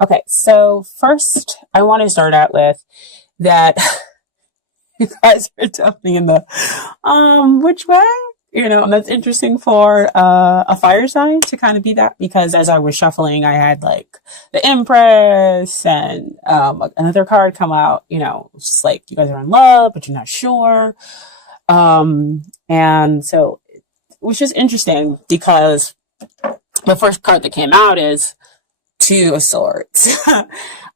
Okay, so first I want to start out with that you guys are definitely in the which way? And that's interesting for a fire sign to kind of be that, because as I was shuffling, I had like the Empress and another card come out. It's just like you guys are in love, but you're not sure. And so, which is interesting because the first card that came out is Two of Swords.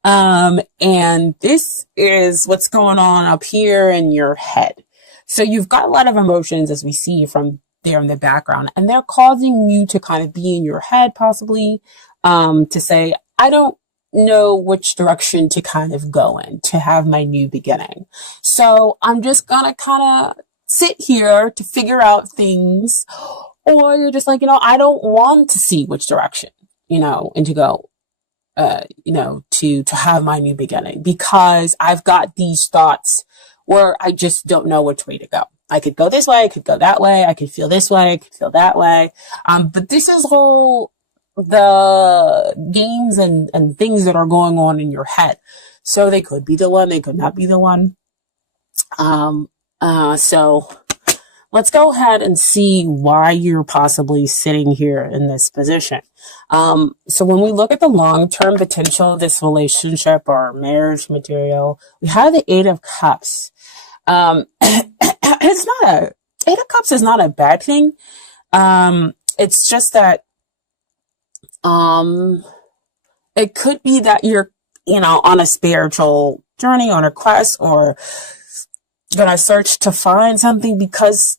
And this is what's going on up here in your head. So you've got a lot of emotions, as we see from there in the background, and they're causing you to kind of be in your head, possibly, to say, I don't know which direction to kind of go in to have my new beginning. So I'm just gonna kind of sit here to figure out things. Or you're just like, I don't want to see which direction, and to go, to have my new beginning, because I've got these thoughts where I just don't know which way to go. I could go this way, I could go that way, I could feel this way, I could feel that way. But this is all the games and things that are going on in your head. So they could be the one, they could not be the one. So let's go ahead and see why you're possibly sitting here in this position. So when we look at the long-term potential of this relationship or marriage material, we have the Eight of Cups. Eight of Cups is not a bad thing. It's just that, it could be that you're, on a spiritual journey, on a quest, or gonna search to find something, because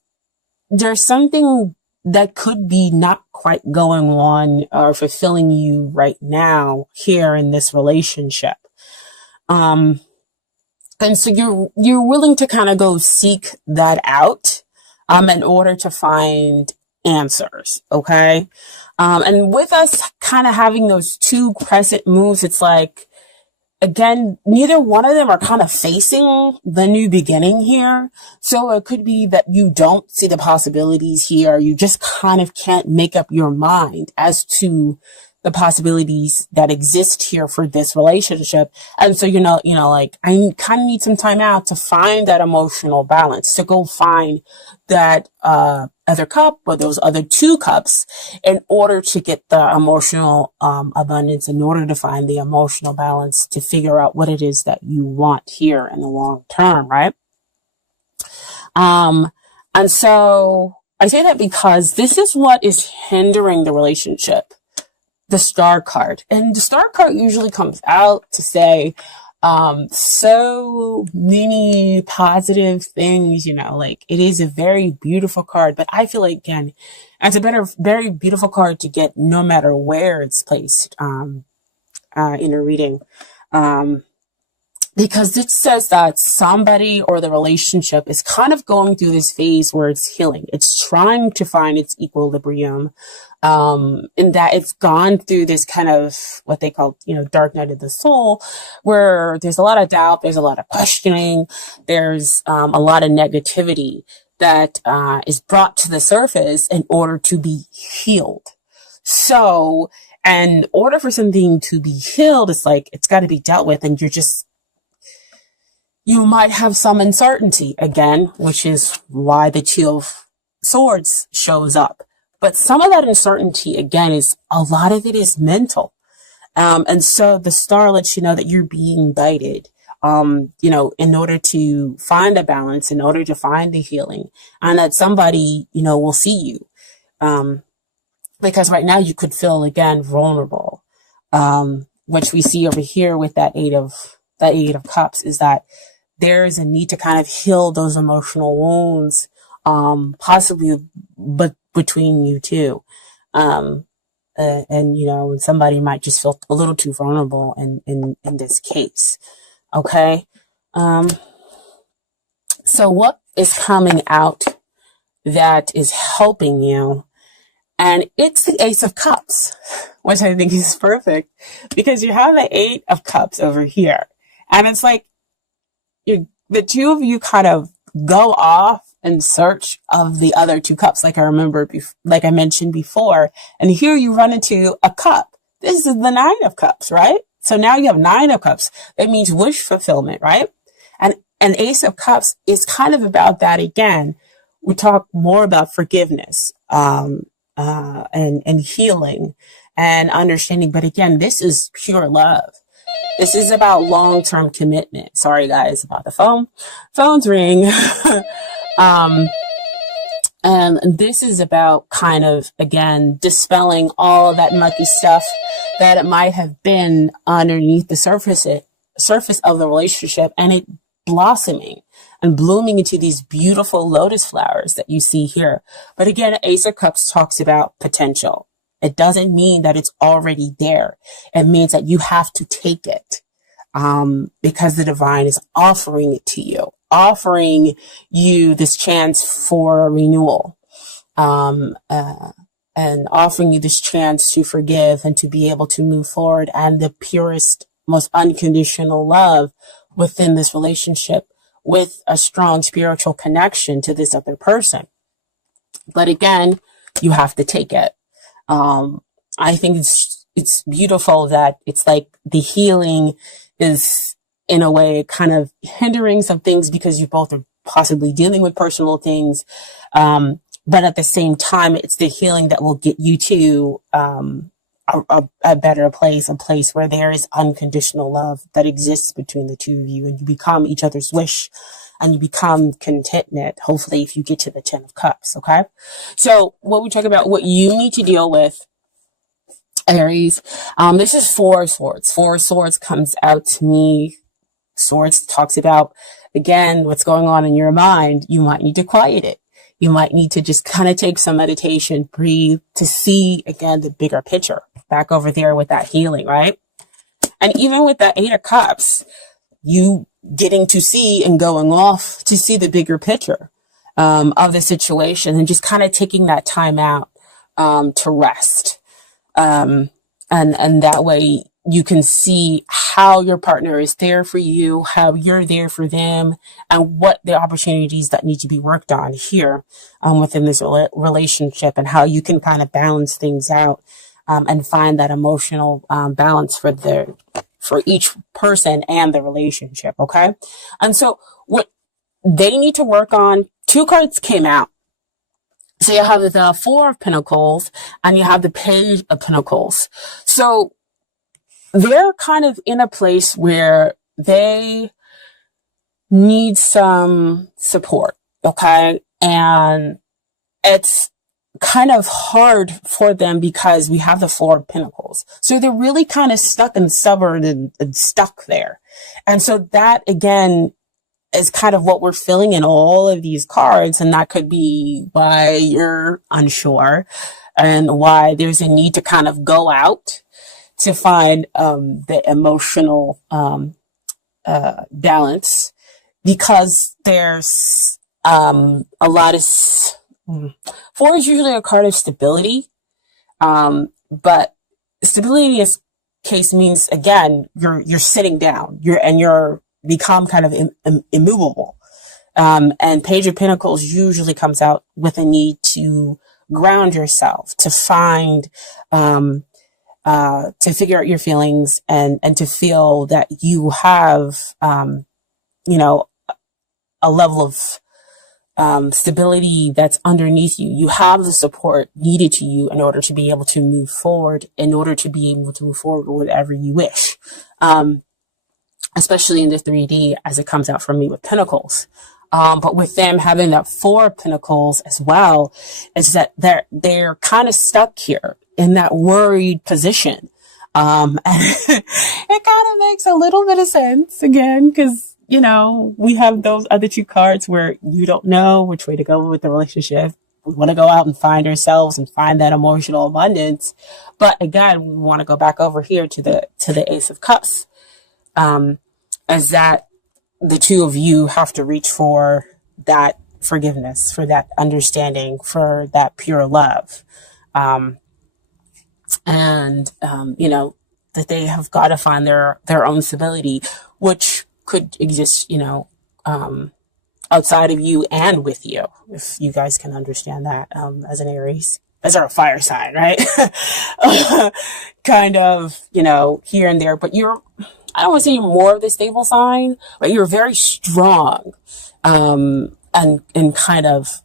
there's something that could be not quite going on or fulfilling you right now here in this relationship. And so you're willing to kind of go seek that out, in order to find answers. Okay. And with us kind of having those two crescent moves, it's like, again, neither one of them are kind of facing the new beginning here. So it could be that you don't see the possibilities here. You just kind of can't make up your mind as to the possibilities that exist here for this relationship. And so, like, I kind of need some time out to find that emotional balance, to go find that, other cup or those other two cups in order to get the emotional, abundance, in order to find the emotional balance, to figure out what it is that you want here in the long term. Right. And so I say that because this is what is hindering the relationship. The Star card. And the Star card usually comes out to say, so many positive things, like it is a very beautiful card, but I feel like, again, it's very beautiful card to get no matter where it's placed, in a reading. Because it says that somebody or the relationship is kind of going through this phase where it's healing. It's trying to find its equilibrium, in that it's gone through this kind of what they call, dark night of the soul, where there's a lot of doubt, there's a lot of questioning, there's a lot of negativity that is brought to the surface in order to be healed. So, in order for something to be healed, it's like it's got to be dealt with, and you might have some uncertainty again, which is why the Two of Swords shows up. But some of that uncertainty, again, a lot of it is mental. And so the Star lets you know that you're being guided, in order to find a balance, in order to find the healing, and that somebody, will see you. Because right now you could feel, again, vulnerable, which we see over here with that Eight of Cups, is that there's a need to kind of heal those emotional wounds, possibly, but between you two. And somebody might just feel a little too vulnerable in this case. Okay. So what is coming out that is helping you? And it's the Ace of Cups, which I think is perfect, because you have the Eight of Cups over here. And it's like, the two of you kind of go off in search of the other two cups, like like I mentioned before. And here you run into a cup. This is the Nine of Cups, right? So now you have 9 of Cups. That means wish fulfillment, right? And Ace of Cups is kind of about that again. We talk more about forgiveness, and healing and understanding. But again, this is pure love. This is about long-term commitment. Sorry guys about the phone. Phones ring. And this is about kind of, again, dispelling all of that mucky stuff that it might have been underneath the surface of the relationship, and it blossoming and blooming into these beautiful lotus flowers that you see here. But again, Ace of Cups talks about potential. It doesn't mean that it's already there. It means that you have to take it, because the divine is offering it to you, offering you this chance for a renewal, and offering you this chance to forgive and to be able to move forward, and the purest, most unconditional love within this relationship with a strong spiritual connection to this other person. But again, you have to take it. I think it's beautiful that it's like the healing is in a way kind of hindering some things because you both are possibly dealing with personal things. But at the same time, it's the healing that will get you to, a better place, a place where there is unconditional love that exists between the two of you, and you become each other's wish, and you become contentment, hopefully, if you get to the 10 of Cups, okay? So what we talk about, what you need to deal with, Aries, this is 4 of Swords. 4 of Swords comes out to me. Swords talks about, again, what's going on in your mind. You might need to quiet it. You might need to just kind of take some meditation, breathe, to see, again, the bigger picture. Back over there with that healing, right? And even with that 8 of Cups, you getting to see and going off to see the bigger picture, of the situation, and just kind of taking that time out, to rest. And that way you can see how your partner is there for you, how you're there for them, and what the opportunities that need to be worked on here, within this relationship, and how you can kind of balance things out, and find that emotional, balance for each person and the relationship. Okay. And so what they need to work on, 2 cards came out. So you have the 4 of Pentacles and you have the Page of Pentacles. So they're kind of in a place where they need some support. Okay. And it's kind of hard for them because we have the 4 of Pentacles. So they're really kind of stuck and stubborn and stuck there. And so that, again, is kind of what we're feeling in all of these cards. And that could be why you're unsure and why there's a need to kind of go out to find the emotional balance, because there's a lot of 4 is usually a card of stability, but stability in this case means, again, you're sitting down, you're become kind of immovable. And Page of Pentacles usually comes out with a need to ground yourself, to find, to figure out your feelings, and to feel that you have, a level of stability that's underneath you. You have the support needed to you in order to be able to move forward, with whatever you wish. Especially in the 3D, as it comes out for me with Pentacles. But with them having that 4 of Pentacles as well, is that they're kind of stuck here in that worried position. And it kind of makes a little bit of sense, again, because, we have those other 2 cards where you don't know which way to go with the relationship. We want to go out and find ourselves and find that emotional abundance. But again, we want to go back over here to the Ace of Cups. As that the 2 of you have to reach for that forgiveness, for that understanding, for that pure love. That they have got to find their own stability, which could exist, outside of you and with you, if you guys can understand that, as an Aries. as our fire sign, right? Kind of, here and there, but I don't want to say you're more of the stable sign, but you're very strong, and kind of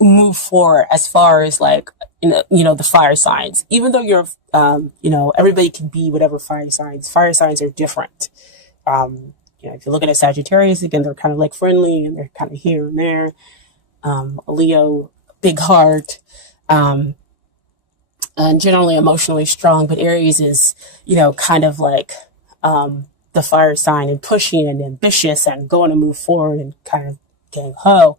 move forward as far as like, the fire signs, even though you're, everybody can be whatever fire signs are different. If you're looking at Sagittarius, again, they're kind of like friendly and they're kind of here and there. Leo, big heart, and generally emotionally strong, but Aries is, kind of like, the fire sign and pushy and ambitious and going to move forward and kind of gang ho,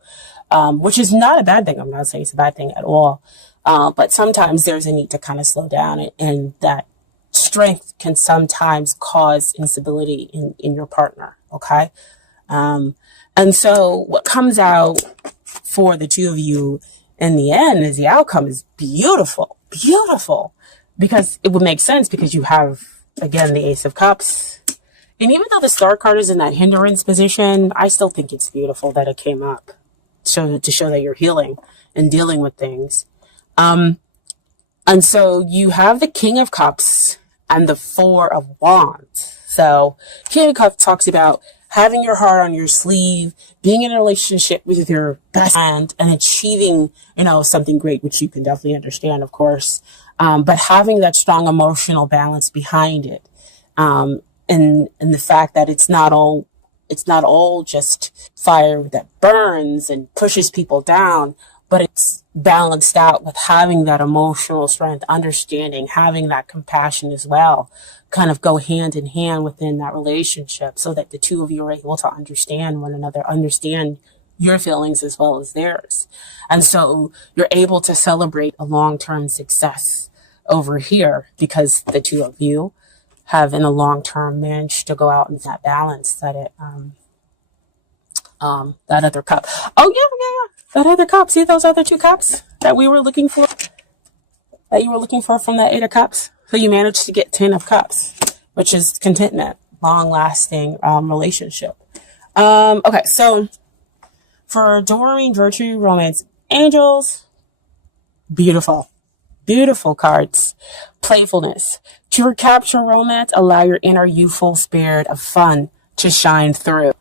which is not a bad thing. I'm not saying it's a bad thing at all. But sometimes there's a need to kind of slow down, and that strength can sometimes cause instability in your partner. Okay. And so what comes out for the two of you in the end is the outcome is beautiful, beautiful, because it would make sense because you have, again, the Ace of Cups. And even though the Star card is in that hindrance position, I still think it's beautiful that it came up to show that you're healing and dealing with things. And so you have the King of Cups and the Four of Wands. So King of Cups talks about having your heart on your sleeve, being in a relationship with your best friend and achieving, something great, which you can definitely understand, of course. But having that strong emotional balance behind it. And the fact that it's not all just fire that burns and pushes people down, but it's balanced out with having that emotional strength, understanding, having that compassion as well, kind of go hand in hand within that relationship so that the two of you are able to understand one another, understand your feelings as well as theirs. And so you're able to celebrate a long-term success over here because the two of you have in a long-term managed to go out in that balance that that other cup. Oh yeah. That other cup. See those other two cups that we were looking for? That you were looking for from that 8 of Cups? So you managed to get 10 of Cups, which is contentment, long-lasting relationship. Okay, so for Doreen, Virtue, Romance, Angels, beautiful. Beautiful cards. Playfulness. To recapture romance, allow your inner youthful spirit of fun to shine through.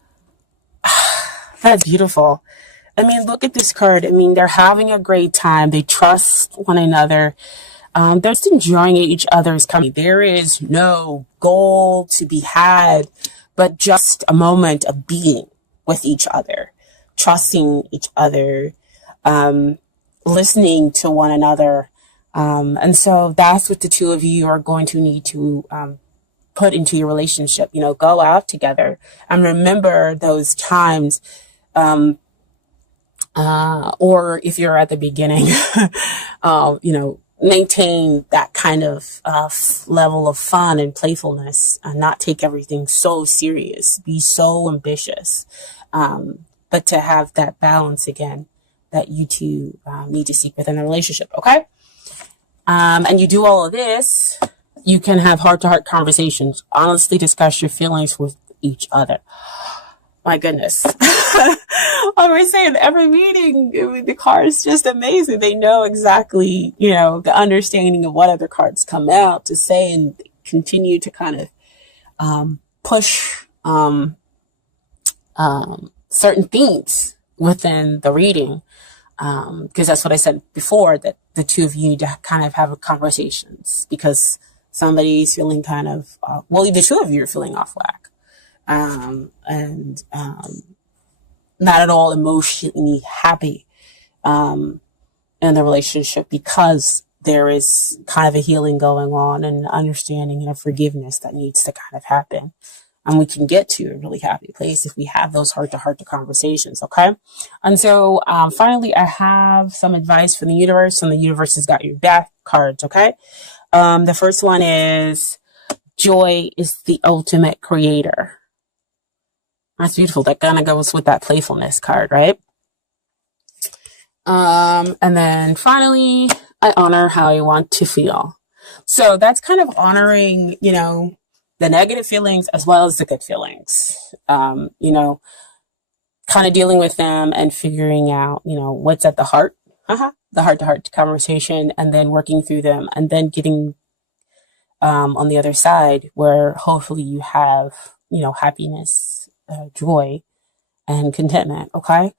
That's beautiful. I mean, look at this card. I mean, they're having a great time. They trust one another. They're just enjoying each other's company. There is no goal to be had, but just a moment of being with each other, trusting each other, listening to one another. And so that's what the two of you are going to need to put into your relationship. Go out together and remember those times. Or if you're at the beginning, maintain that kind of level of fun and playfulness and not take everything so serious, be so ambitious, but to have that balance again that you two need to seek within a relationship. Okay. And you do all of this, you can have heart-to-heart conversations, honestly discuss your feelings with each other. My goodness. I was saying every meeting, the cards just amazing. They know exactly, the understanding of what other cards come out to say and continue to kind of push certain themes within the reading. Because that's what I said before, that the two of you need to kind of have conversations because somebody's feeling kind of, the two of you are feeling off whack. And not at all emotionally happy in the relationship because there is kind of a healing going on and understanding and a forgiveness that needs to kind of happen. And we can get to a really happy place if we have those heart-to-heart conversations, okay? And so finally, I have some advice from the universe, and the universe has got your back cards, okay? The first one is, joy is the ultimate creator. That's beautiful. That kind of goes with that playfulness card, right? And then finally, I honor how I want to feel. So that's kind of honoring, the negative feelings as well as the good feelings, kind of dealing with them and figuring out, what's at the heart The heart-to-heart conversation, and then working through them, and then getting on the other side where hopefully you have, happiness, joy, and contentment. Okay.